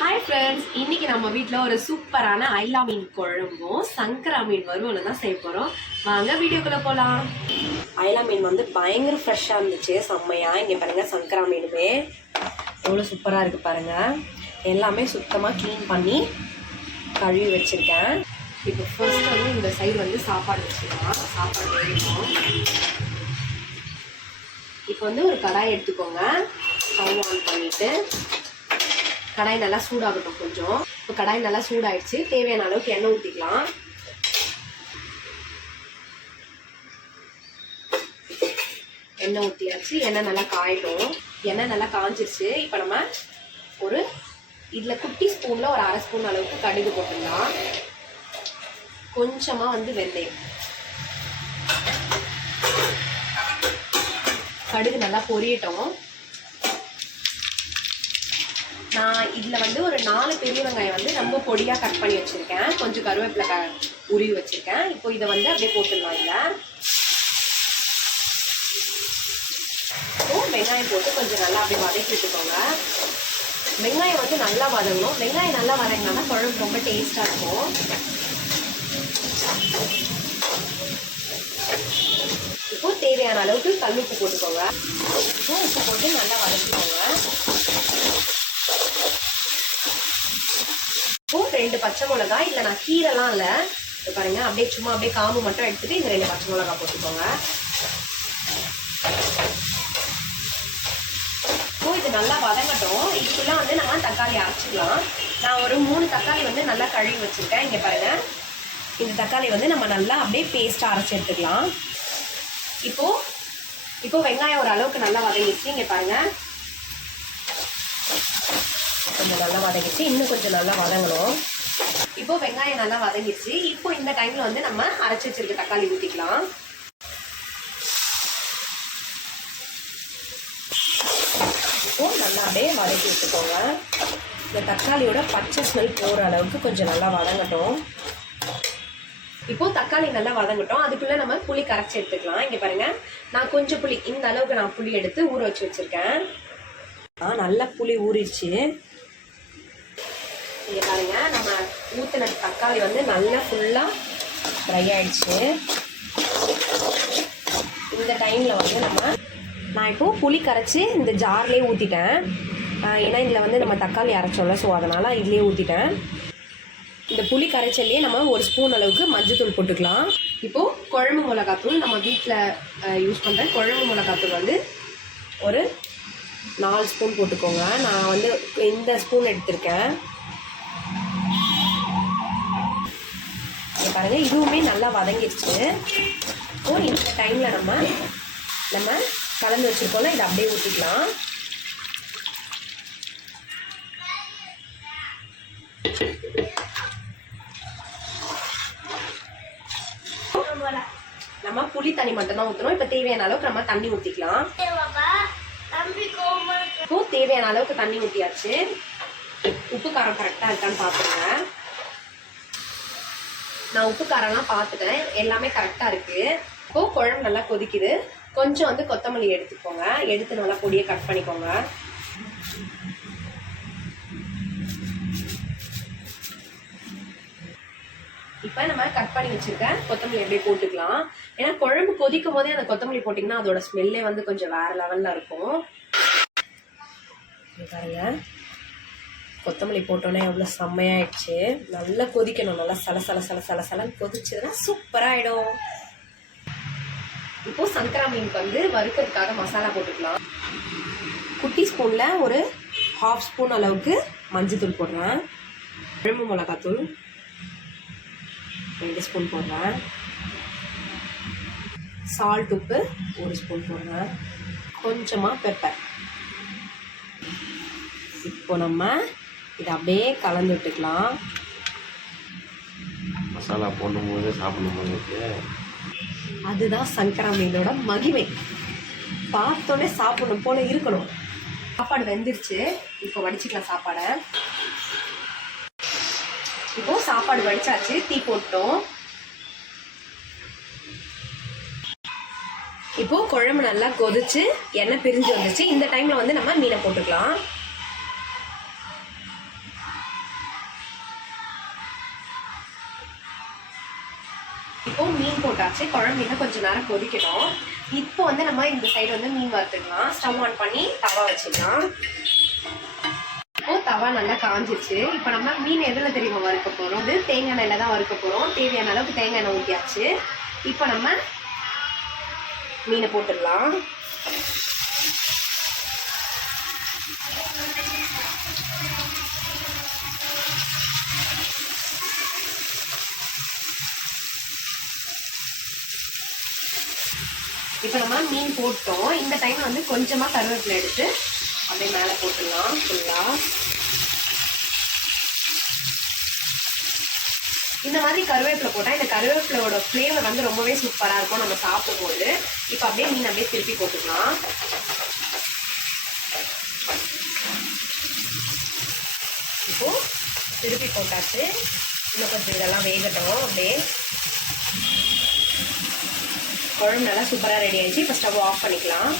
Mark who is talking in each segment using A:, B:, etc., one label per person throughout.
A: Hi friends இன்னைக்கு நம்ம வீட்டில் ஒரு சூப்பரான ஐலா மீன் குழம்பும் சங்கரா மீன் வறுவலும் தான் செய்ய போகிறோம் வாங்க வீடியோக்குள்ளே போகலாம் ஐலா மீன் வந்து பயங்கர ஃப்ரெஷ்ஷாக இருந்துச்சு. செம்மையா. இங்கே பாருங்க சங்கரா மீனுமே. எவ்வளோ சூப்பராக இருக்குது பாருங்க. எல்லாமே சுத்தமாக க்ளீன் பண்ணி கழுவி வச்சுருக்கேன். இப்போ ஃபர்ஸ்ட் வந்து இந்த சைடு வந்து சாப்பாடு வச்சுக்கலாம். சாப்பாடு வேணும்? இப்போ வந்து ஒரு கடாய் எடுத்துக்கோங்க. ஸ்டவ் ஆன் பண்ணிவிட்டு கடாய் நல்லா சூடாகட்டும் கொஞ்சம். இப்போ கடாய் நல்லா சூடாயிடுச்சு. தேவையான அளவுக்கு எண்ணெய் ஊற்றிக்கலாம் எண்ணெய் ஊற்றியாச்சு எண்ணெய் நல்லா காயிடும் எண்ணெய் நல்லா காஞ்சிருச்சு. இப்போ நம்ம ஒரு இதில் குட்டி ஸ்பூனில் ஒரு அரை ஸ்பூன் அளவுக்கு கடுகு போட்டுடலாம் கொஞ்சமாக வந்து வெந்தயம். கடுகு நல்லா பொரியட்டும். நான் இதில் வந்து ஒரு நாலு பெரிய வெங்காயம் வந்து ரொம்ப பொடியாக கட் பண்ணி வச்சுருக்கேன். கொஞ்சம் கருவேப்பிலை க உருவி வச்சுருக்கேன். இப்போ இதை வந்து அப்படியே போட்டுடலாம் இதில் இப்போ வெங்காயம் போட்டு கொஞ்சம் நல்லா அப்படியே வதக்கி விட்டுக்கோங்க. வெங்காயம் வந்து நல்லா வதங்கணும். வெங்காயம் நல்லா வதங்கினா குழம்பு ரொம்ப டேஸ்ட்டாக இருக்கும். இப்போ தேவையான அளவுக்கு கல் உப்பு போட்டுக்கோங்க உப்பு போட்டு நல்லா வதக்கிக்கோங்க. ரெண்டு பச்சை மிளகா இல்லை நான் கீரைலாம் இல்லை. இது பாருங்க அப்படியே சும்மா அப்படியே காம்பு மட்டும் எடுத்துட்டு இந்த ரெண்டு பச்சை மிளகா போட்டுக்கோங்க. இப்போ இது நல்லா வதங்கட்டும். இதுக்குள்ள வந்து நம்ம தக்காளி அரைச்சிக்கலாம். நான் ஒரு மூணு தக்காளி வந்து நல்லா கழுவி வச்சிருக்கேன். இங்கே பாருங்க. இந்த தக்காளி வந்து நம்ம நல்லா அப்படியே பேஸ்ட்டாக அரைச்சி எடுத்துக்கலாம். இப்போ இப்போ வெங்காயம் ஒரு அளவுக்கு நல்லா வதங்கிடுச்சு. இங்கே பாருங்க. கொஞ்சம் நல்லா வதங்கிச்சு இன்னும் கொஞ்சம் நல்லா வதங்கணும். இப்போ வெங்காயம் நல்லா வதங்கிடுச்சு இப்போ இந்த டைம்ல வந்து நம்ம அரைச்சி வச்சிருக்க தக்காளி ஊற்றிக்கலாம் இப்போ நல்லா அப்படியே வதக்கி விட்டுக்கோங்க இந்த தக்காளியோட பச்சை ஸ்மெல் போகிற அளவுக்கு கொஞ்சம் நல்லா வதங்கட்டும். இப்போ தக்காளி நல்லா வதங்கட்டும். அதுக்குள்ளே நம்ம புளி கரைச்சி எடுத்துக்கலாம். இங்கே பாருங்க. நான் கொஞ்சம் புளி இந்த அளவுக்கு நான் புளி எடுத்து ஊற வச்சு வச்சிருக்கேன். நல்லா புளி ஊறிடுச்சு. இங்க பாருங்க நம்ம ஊத்தின தக்காளி வந்து நல்லா ஃபுல்லாக ஃப்ரை ஆயிடுச்சு. இந்த டைமில் வந்து நம்ம நான் இப்போது புளி கரைச்சி இந்த ஜார்லேயே ஊற்றிட்டேன் ஏன்னா இதில் வந்து நம்ம தக்காளி அரைச்சோம்ல ஸோ அதனால் இதுலேயே ஊற்றிட்டேன் இந்த புளி கரைச்சல்லையே நம்ம ஒரு ஸ்பூன் அளவுக்கு மஞ்சத்தூள் போட்டுக்கலாம். இப்போது குழம்பு மிளகாத்தூள் நம்ம வீட்டில் யூஸ் பண்ணுற குழம்பு மிளகாத்தூள் வந்து ஒரு நாலு ஸ்பூன் போட்டுக்கோங்க. நான் வந்து இந்த ஸ்பூன் எடுத்திருக்கேன். இங்க பாருங்க. இதுவுமே நல்லா வதங்கிடுச்சு. இப்போ இந்த டைமில் நம்ம நம்ம கலந்து வச்சுருக்கோம்னா இதை அப்படியே ஊற்றிக்கலாம் நம்ம புளி தண்ணி மட்டும் தான் ஊற்றணும் இப்போ தேவையான அளவுக்கு நம்ம தண்ணி ஊற்றிக்கலாம் இப்போ தேவையான அளவுக்கு தண்ணி ஊற்றியாச்சு உப்பு காரம் கரெக்டாக இருக்கான்னு பார்த்துருங்க நான் உப்பு காரம்லாம் பார்த்துட்டேன் எல்லாமே கரெக்டாக இருக்குது இப்போ குழம்பு நல்லா கொதிக்குது. கொஞ்சம் வந்து கொத்தமல்லி எடுத்துக்கோங்க. எடுத்து நல்லா பொடியை கட் பண்ணிக்கோங்க. இப்போ நம்ம கட் பண்ணி வச்சுருக்கேன் கொத்தமல்லி அப்படியே போட்டுக்கலாம். ஏன்னா குழம்பு கொதிக்கும் போதே அந்த கொத்தமல்லி போட்டிங்கன்னா அதோட ஸ்மெல்லே வந்து கொஞ்சம் வேறு லெவலில் இருக்கும். பாருங்கள் கொத்தமல்லி போட்டோன்னே எவ்வளோ செம்மையாயிடுச்சு. நல்லா கொதிக்கணும். நல்லா சல சல சல சல சலன்னு கொதிச்சதுன்னா சூப்பராகிடும் இப்போ சங்கரா மீனுக்கு வந்து வறுக்கிறதுக்காக மசாலா போட்டுக்கலாம். குட்டி ஸ்பூனில் ஒரு ஹாஃப் ஸ்பூன் அளவுக்கு மஞ்சத்தூள் போடுறேன். குழம்பு மிளகாத்தூள் ரெண்டு ஸ்பூன் போடுறேன். சால்ட் உப்பு ஒரு ஸ்பூன் போடுறேன். கொஞ்சமாக பெப்பர் இப்போ நம்ம இதை அப்படியே கலந்து விட்டுக்கலாம்.
B: மசாலா போடும்போது சாப்பிடும் போது
A: அதுதான் சங்கரா மீனோட மகிமை. பார்த்தோன்னே சாப்பிடணும் போல இருக்கணும். சாப்பாடு வெந்துருச்சு. இப்போ வடிச்சுக்கலாம் சாப்பாடை. இப்போ சாப்பாடு வடிச்சாச்சு. தீ போட்டோம். இப்போ குழம்பு நல்லா கொதிச்சு எண்ணெய் பிரிஞ்சு வந்துச்சு. இந்த டைம்ல வந்து நம்ம மீனை போட்டுக்கலாம். இப்போ மீன் போட்டாச்சு. குழம்பு இன்னும் கொஞ்ச நேரம் கொதிக்கணும் இப்போ வந்து நம்ம இந்த சைடு வந்து மீன் வறுத்துக்கலாம் ஸ்டவ் ஆன் பண்ணி தவா வச்சுக்கலாம். இப்போ தவா நல்லா காஞ்சிச்சு இப்போ நம்ம மீன் எதில் தெரியுமா வறுக்க போகிறோம் இது தேங்காய் எண்ணெயில் தான் வறுக்க போகிறோம் தேவையான அளவுக்கு தேங்காய் எண்ணெய் ஊற்றியாச்சு இப்போ நம்ம மீனை போட்டுடலாம். இப்போ நம்ம மீன் போட்டோம். இந்த டைம் வந்து கொஞ்சமாக கருவேப்பிலை எடுத்து அப்படியே மேலே போட்டுடலாம் ஃபுல்லாக இந்த மாதிரி கருவேப்பிலை போட்டால் இந்த கருவேப்பிலையோட ஃப்ளேவர் வந்து ரொம்பவே சூப்பராக இருக்கும் நம்ம சாப்பிடும்போது. இப்போ அப்படியே மீன் அப்படியே திருப்பி போட்டுக்கலாம். இப்போ திருப்பி போட்டாச்சு. இன்னும் கொஞ்சம் இதெல்லாம் வேகட்டும் அப்படியே. குழம்பு நல்லா சூப்பராக ரெடி ஆயிடுச்சு. இப்போ ஸ்டவ் ஆஃப் பண்ணிக்கலாம்.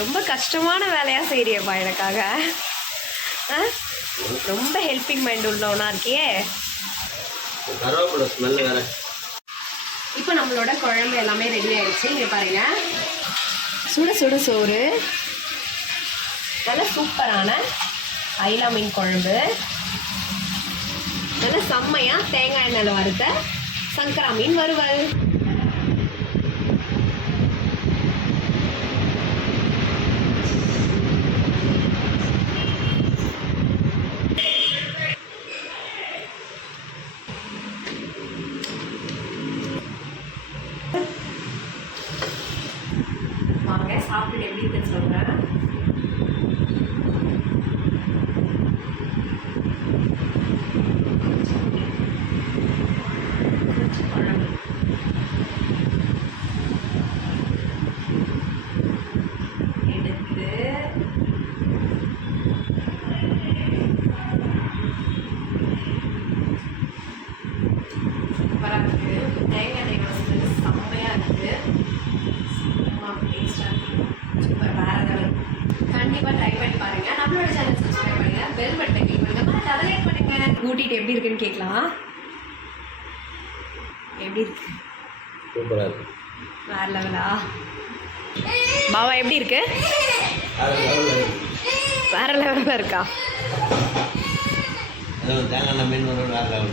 A: ரொம்ப கஷ்டமான வேலையாக செய்கிறியப்பா எனக்காக. ரொம்ப ஹெல்பிங் மைண்ட் உள்ளவனா இருக்கியே. இப்போ நம்மளோட குழம்பு எல்லாமே ரெடி ஆயிடுச்சு. இங்கே பாருங்க. சுட சுட சோறு. நல்ல சூப்பரான ஐலா மீன் குழம்பு. நல்ல செம்மையா தேங்காய் எண்ணெயில் வறுத்த சங்கரா மீன் வறுவல். வாங்க சாப்பிட்டு எப்படி இருக்குன்னு சொல்கிறேன் எடுத்து சூப்பராக இருக்குது தேங்காய் எண்ணெய் வந்து செம்மையாக இருக்குது சூப்பர் வேற லெவல் கண்டிப்பாக ட்ரை பண்ணி பாருங்க நம்மளோட சேனல் சப்ஸ்கிரைப் பண்ணுங்க பெல் பட்டன் கிளிக் பண்ணுங்க மறக்காம லைக் கூட்டிட்டு எப்படி இருக்குன்னு கேட்கலாம். எப்படி இருக்கு?
B: சூப்பராக இருக்கு.
A: வேற லெவலா? பாவா எப்படி இருக்கு?
B: வேற லெவலில் இருக்கு? தேங்காய் மீன் வேற லெவல்.